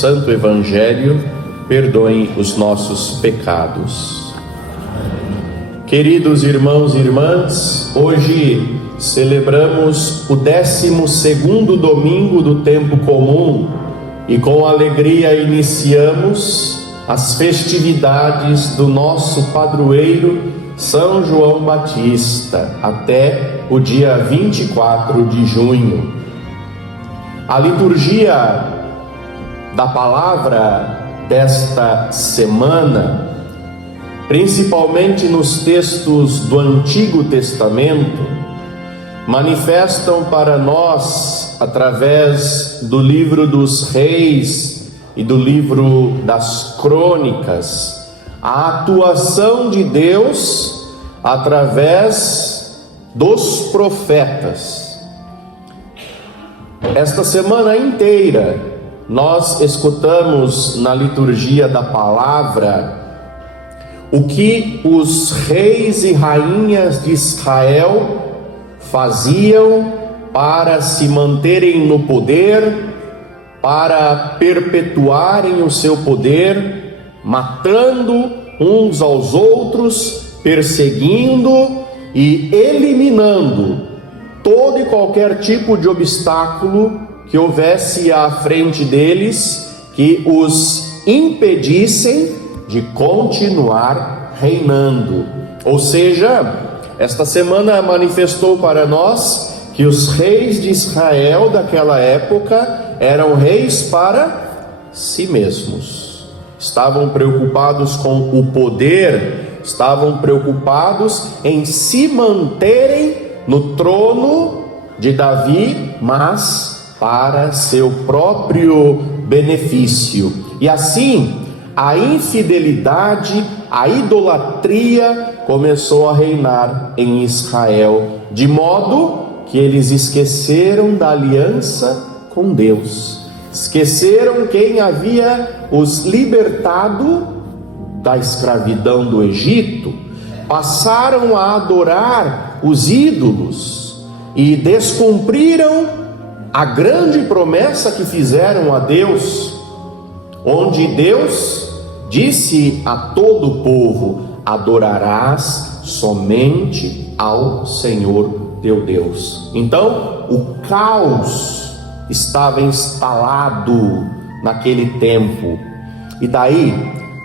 Santo Evangelho, perdoem os nossos pecados. Queridos irmãos e irmãs, hoje celebramos o 12º domingo do tempo comum e com alegria iniciamos as festividades do nosso padroeiro São João Batista até o dia 24 de junho. A liturgia da palavra desta semana, principalmente nos textos do Antigo Testamento, manifestam para nós, através do livro dos Reis e do livro das Crônicas, a atuação de Deus através dos profetas. Esta semana inteira nós escutamos na liturgia da palavra o que os reis e rainhas de Israel faziam para se manterem no poder, para perpetuarem o seu poder, matando uns aos outros, perseguindo e eliminando todo e qualquer tipo de obstáculo que houvesse à frente deles, que os impedissem de continuar reinando. Ou seja, esta semana manifestou para nós que os reis de Israel daquela época eram reis para si mesmos. Estavam preocupados com o poder, estavam preocupados em se manterem no trono de Davi, mas para seu próprio benefício. E assim, a infidelidade, a idolatria começou a reinar em Israel, de modo que eles esqueceram da aliança com Deus, esqueceram quem havia os libertado da escravidão do Egito, passaram a adorar os ídolos e descumpriram a grande promessa que fizeram a Deus, onde Deus disse a todo o povo: adorarás somente ao Senhor teu Deus. Então, o caos estava instalado naquele tempo, e daí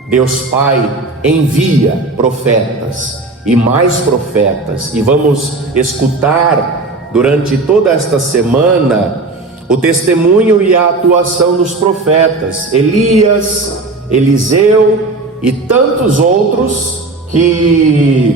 Deus Pai envia profetas e mais profetas, e vamos escutar durante toda esta semana o testemunho e a atuação dos profetas Elias, Eliseu e tantos outros que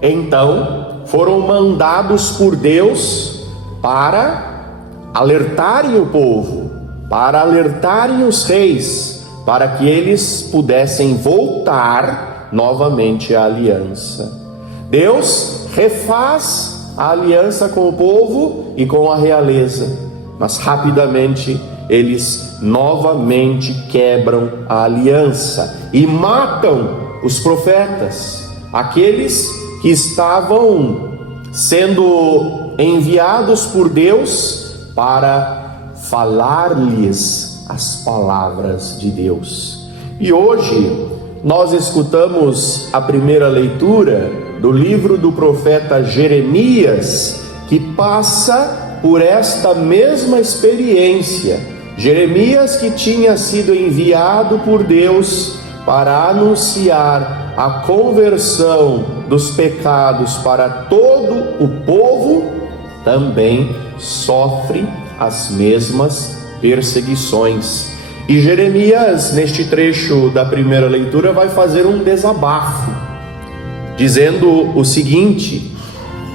então foram mandados por Deus para alertarem o povo, para alertarem os reis, para que eles pudessem voltar novamente à aliança. Deus refaz a aliança com o povo e com a realeza, mas rapidamente eles novamente quebram a aliança e matam os profetas, aqueles que estavam sendo enviados por Deus para falar-lhes as palavras de Deus. E hoje nós escutamos a primeira leitura do livro do profeta Jeremias, que passa por esta mesma experiência. Jeremias, que tinha sido enviado por Deus para anunciar a conversão dos pecados para todo o povo, também sofre as mesmas perseguições. E Jeremias, neste trecho da primeira leitura, vai fazer um desabafo, dizendo o seguinte: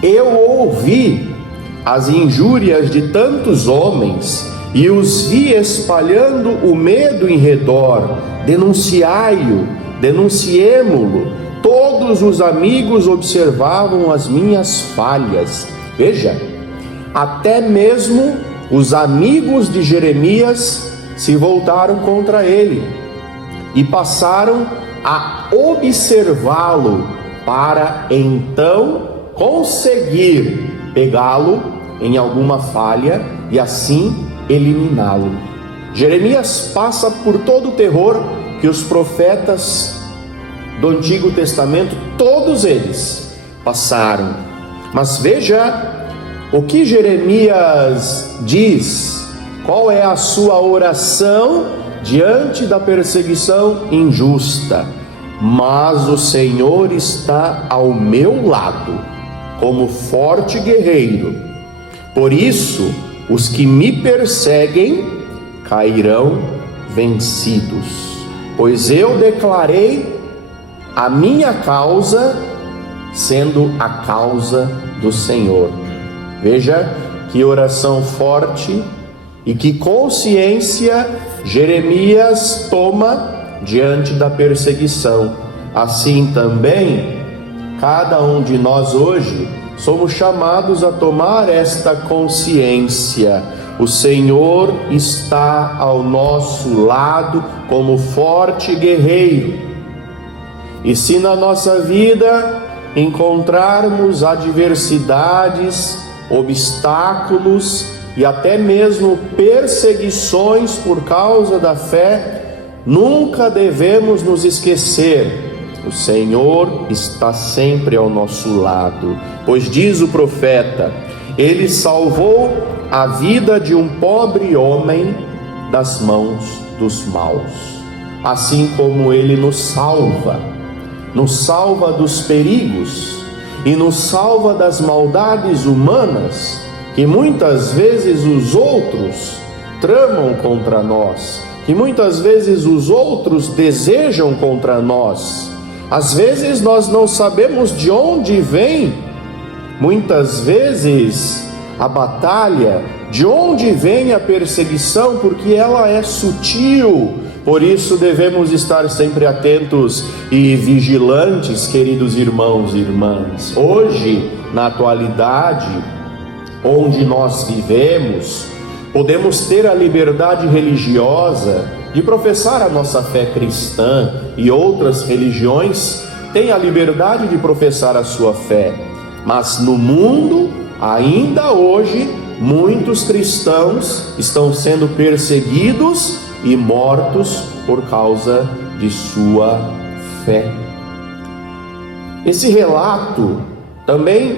eu ouvi as injúrias de tantos homens e os vi espalhando o medo em redor. Denunciai-o, denunciemo-lo. Todos os amigos observavam as minhas falhas. Veja, até mesmo os amigos de Jeremias se voltaram contra ele e passaram a observá-lo para então conseguir pegá-lo em alguma falha e assim eliminá-lo. Jeremias passa por todo o terror que os profetas do Antigo Testamento, todos eles, passaram. Mas veja o que Jeremias diz, qual é a sua oração diante da perseguição injusta. Mas o Senhor está ao meu lado, como forte guerreiro. Por isso, os que me perseguem cairão vencidos. Pois eu declarei a minha causa sendo a causa do Senhor. Veja que oração forte e que consciência Jeremias toma diante da perseguição. Assim também, cada um de nós hoje somos chamados a tomar esta consciência. O Senhor está ao nosso lado como forte guerreiro. E se na nossa vida encontrarmos adversidades, obstáculos e até mesmo perseguições por causa da fé, nunca devemos nos esquecer: o Senhor está sempre ao nosso lado, pois diz o profeta: Ele salvou a vida de um pobre homem das mãos dos maus. Assim como Ele nos salva dos perigos e nos salva das maldades humanas que muitas vezes os outros tramam contra nós, que muitas vezes os outros desejam contra nós. Às vezes nós não sabemos de onde vem, muitas vezes, a batalha, de onde vem a perseguição, porque ela é sutil. Por isso devemos estar sempre atentos e vigilantes, queridos irmãos e irmãs. Hoje, na atualidade, onde nós vivemos, podemos ter a liberdade religiosa de professar a nossa fé cristã, e outras religiões têm a liberdade de professar a sua fé. Mas no mundo, ainda hoje, muitos cristãos estão sendo perseguidos e mortos por causa de sua fé. Esse relato também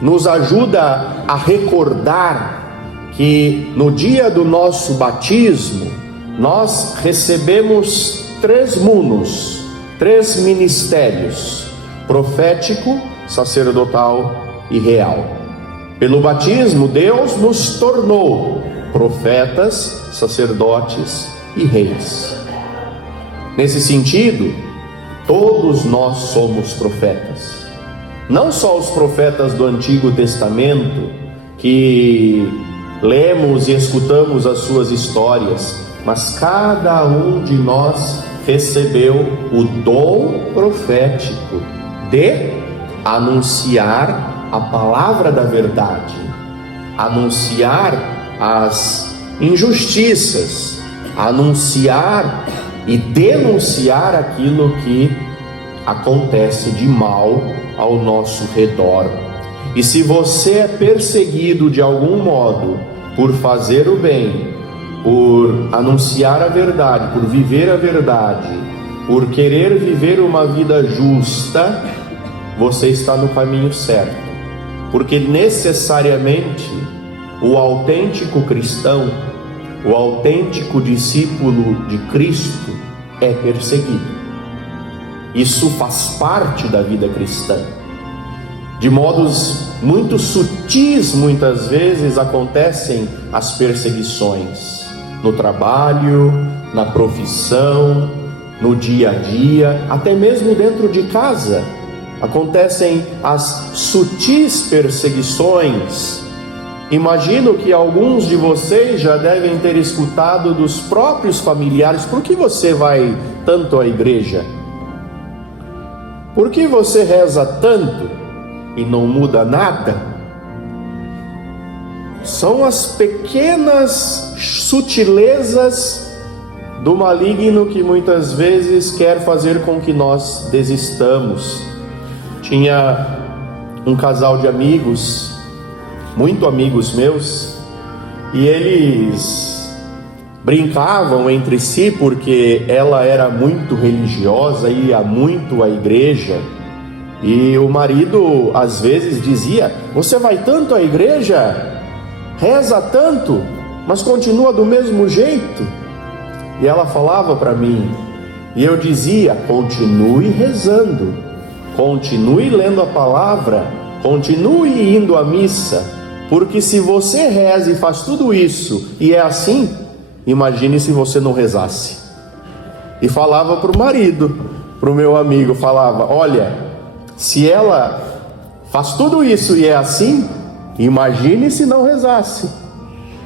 nos ajuda a recordar que no dia do nosso batismo nós recebemos 3 munos, 3 ministérios: profético, sacerdotal e real. Pelo batismo, Deus nos tornou profetas, sacerdotes e reis. Nesse sentido, todos nós somos profetas. Não só os profetas do Antigo Testamento, que lemos e escutamos as suas histórias, mas cada um de nós recebeu o dom profético de anunciar a palavra da verdade, anunciar as injustiças, anunciar e denunciar aquilo que acontece de mal ao nosso redor. E se você é perseguido de algum modo por fazer o bem, por anunciar a verdade, por viver a verdade, por querer viver uma vida justa, você está no caminho certo, porque necessariamente o autêntico cristão, o autêntico discípulo de Cristo é perseguido. Isso faz parte da vida cristã. De modos muito sutis, muitas vezes acontecem as perseguições no trabalho, na profissão, no dia a dia, até mesmo dentro de casa. Acontecem as sutis perseguições. Imagino que alguns de vocês já devem ter escutado dos próprios familiares: por que você vai tanto à igreja? Por que você reza tanto e não muda nada? São as pequenas sutilezas do maligno que muitas vezes quer fazer com que nós desistamos. Tinha um casal de amigos, muito amigos meus, e eles brincavam entre si porque ela era muito religiosa, ia muito à igreja, e o marido às vezes dizia: você vai tanto à igreja, reza tanto, mas continua do mesmo jeito. E ela falava para mim, e eu dizia: continue rezando, continue lendo a palavra, continue indo à missa, porque se você reza e faz tudo isso e é assim, imagine se você não rezasse. E falava para o marido, para o meu amigo, falava: olha, se ela faz tudo isso e é assim, imagine se não rezasse,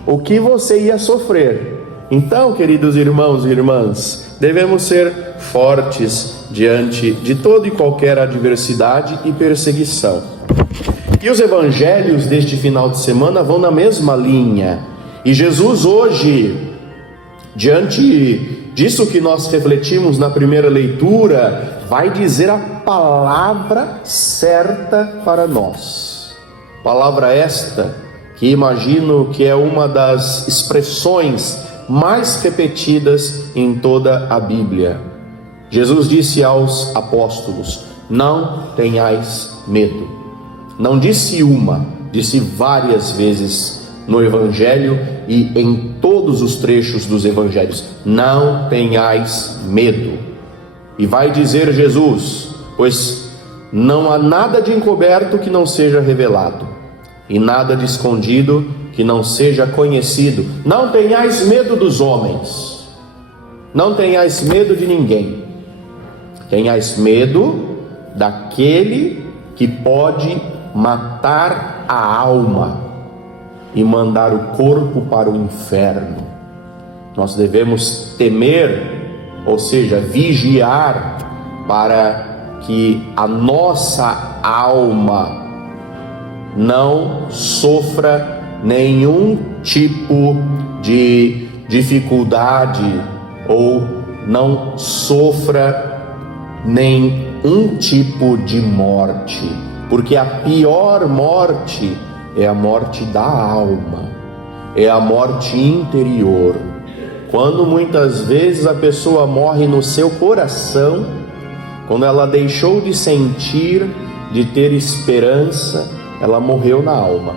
o que você ia sofrer. Então, queridos irmãos e irmãs, devemos ser fortes diante de toda e qualquer adversidade e perseguição. E os evangelhos deste final de semana vão na mesma linha. E Jesus hoje, diante disso que nós refletimos na primeira leitura, vai dizer a palavra certa para nós. Palavra esta que imagino que é uma das expressões mais repetidas em toda a Bíblia. Jesus disse aos apóstolos: não tenhais medo. Não disse uma, disse várias vezes no Evangelho e em todos os trechos dos Evangelhos: não tenhais medo. E vai dizer Jesus: pois não há nada de encoberto que não seja revelado, e nada de escondido que não seja conhecido. Não tenhais medo dos homens, não tenhais medo de ninguém, tenhais medo daquele que pode matar a alma e mandar o corpo para o inferno. Nós devemos temer, ou seja, vigiar, para que a nossa alma não sofra nenhum tipo de dificuldade ou não sofra nenhum tipo de morte, porque a pior morte é a morte da alma, é a morte interior, quando muitas vezes a pessoa morre no seu coração, quando ela deixou de sentir, de ter esperança, ela morreu na alma,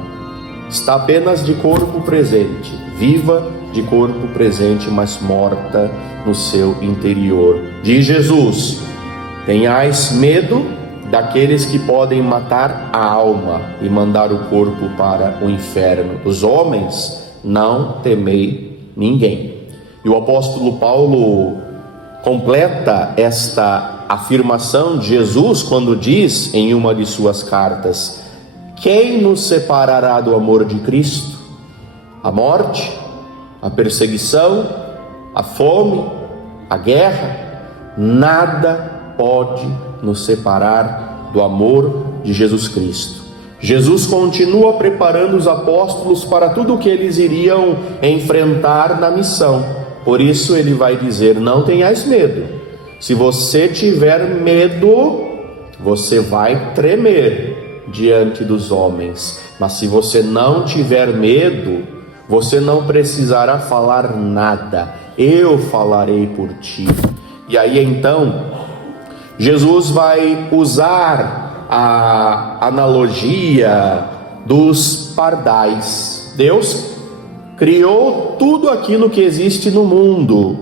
está apenas de corpo presente, viva de corpo presente, mas morta no seu interior. Diz Jesus: tenhais medo daqueles que podem matar a alma e mandar o corpo para o inferno. Os homens, não temei ninguém. E o apóstolo Paulo completa esta afirmação de Jesus quando diz em uma de suas cartas: quem nos separará do amor de Cristo? A morte, a perseguição, a fome, a guerra? Nada pode nos separar do amor de Jesus Cristo. Jesus continua preparando os apóstolos para tudo o que eles iriam enfrentar na missão. Por isso ele vai dizer: não tenhais medo. Se você tiver medo, você vai tremer diante dos homens. Mas se você não tiver medo, você não precisará falar nada. Eu falarei por ti. E aí então Jesus vai usar a analogia dos pardais. Deus criou tudo aquilo que existe no mundo,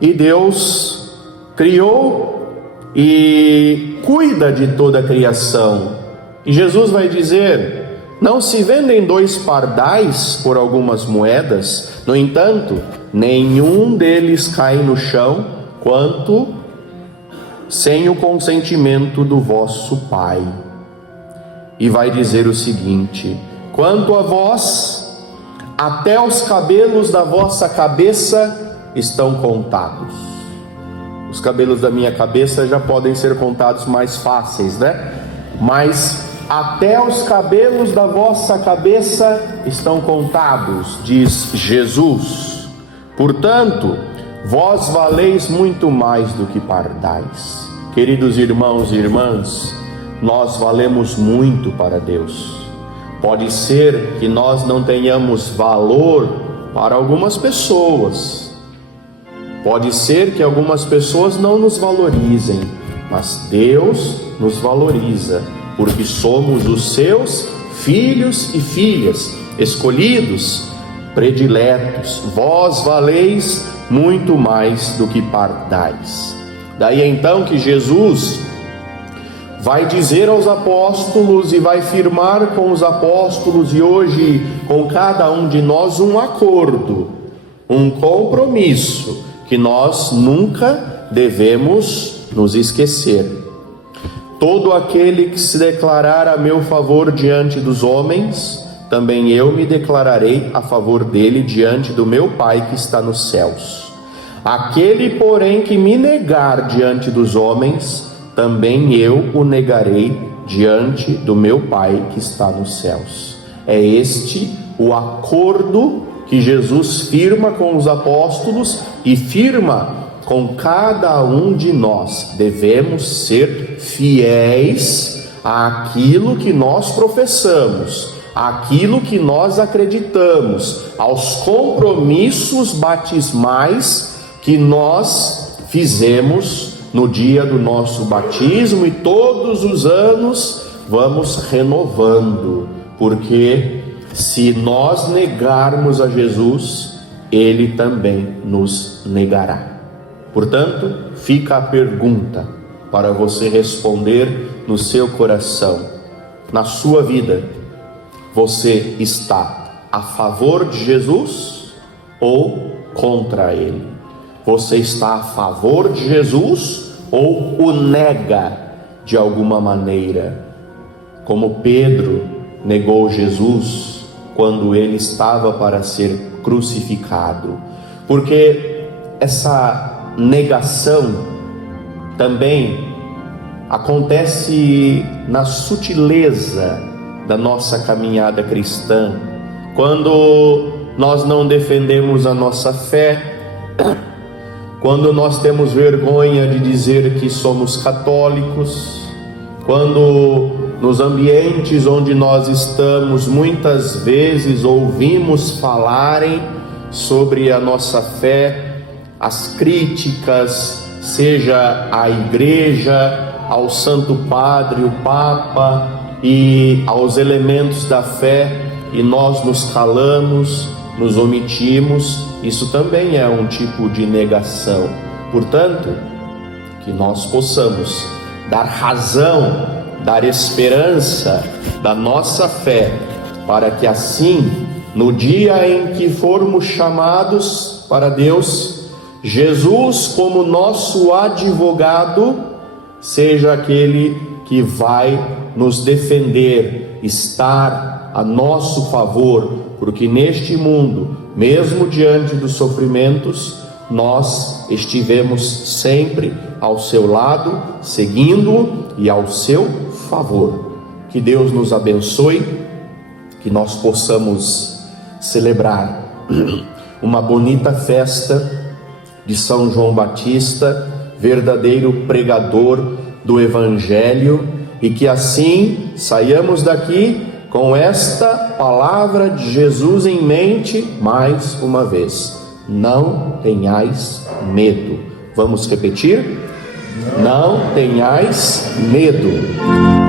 e Deus criou e cuida de toda a criação. E Jesus vai dizer: não se vendem 2 pardais por algumas moedas, no entanto, nenhum deles cai no chão, quanto sem o consentimento do vosso Pai. E vai dizer o seguinte: quanto a vós, até os cabelos da vossa cabeça estão contados. Os cabelos da minha cabeça já podem ser contados mais fáceis, né? Mas até os cabelos da vossa cabeça estão contados, diz Jesus. Portanto, vós valeis muito mais do que pardais. Queridos irmãos e irmãs, nós valemos muito para Deus. Pode ser que nós não tenhamos valor para algumas pessoas, Pode ser que algumas pessoas não nos valorizem, mas Deus nos valoriza, porque somos os seus filhos e filhas, escolhidos, prediletos. Vós valeis muito mais do que pardais. Daí então que Jesus vai dizer aos apóstolos e vai firmar com os apóstolos e hoje com cada um de nós um acordo, um compromisso que nós nunca devemos nos esquecer. Todo aquele que se declarar a meu favor diante dos homens, também eu me declararei a favor dele diante do meu Pai que está nos céus. Aquele, porém, que me negar diante dos homens, também eu o negarei diante do meu Pai que está nos céus. É este o acordo que Jesus firma com os apóstolos e firma com cada um de nós. Devemos ser fiéis àquilo que nós professamos, àquilo que nós acreditamos, aos compromissos batismais que nós fizemos no dia do nosso batismo, e todos os anos vamos renovando, porque se nós negarmos a Jesus, Ele também nos negará. Portanto, fica a pergunta para você responder no seu coração: na sua vida, você está a favor de Jesus ou contra Ele? Você está a favor de Jesus ou o nega de alguma maneira? Como Pedro negou Jesus quando ele estava para ser crucificado. Porque essa negação também acontece na sutileza da nossa caminhada cristã. Quando nós não defendemos a nossa fé, quando nós temos vergonha de dizer que somos católicos, quando nos ambientes onde nós estamos muitas vezes ouvimos falarem sobre a nossa fé, as críticas, seja à igreja, ao Santo Padre, o Papa e aos elementos da fé, e nós nos calamos, nos omitimos, isso também é um tipo de negação. Portanto, que nós possamos dar razão, dar esperança da nossa fé, para que assim, no dia em que formos chamados para Deus, Jesus, como nosso advogado, seja aquele que vai nos defender, estar a nosso favor, porque neste mundo, mesmo diante dos sofrimentos, nós estivemos sempre ao seu lado, seguindo-o e ao seu favor. Que Deus nos abençoe, que nós possamos celebrar uma bonita festa de São João Batista, verdadeiro pregador do Evangelho, e que assim saiamos daqui com esta palavra de Jesus em mente mais uma vez: não tenhais medo. Vamos repetir? Não tenhais medo.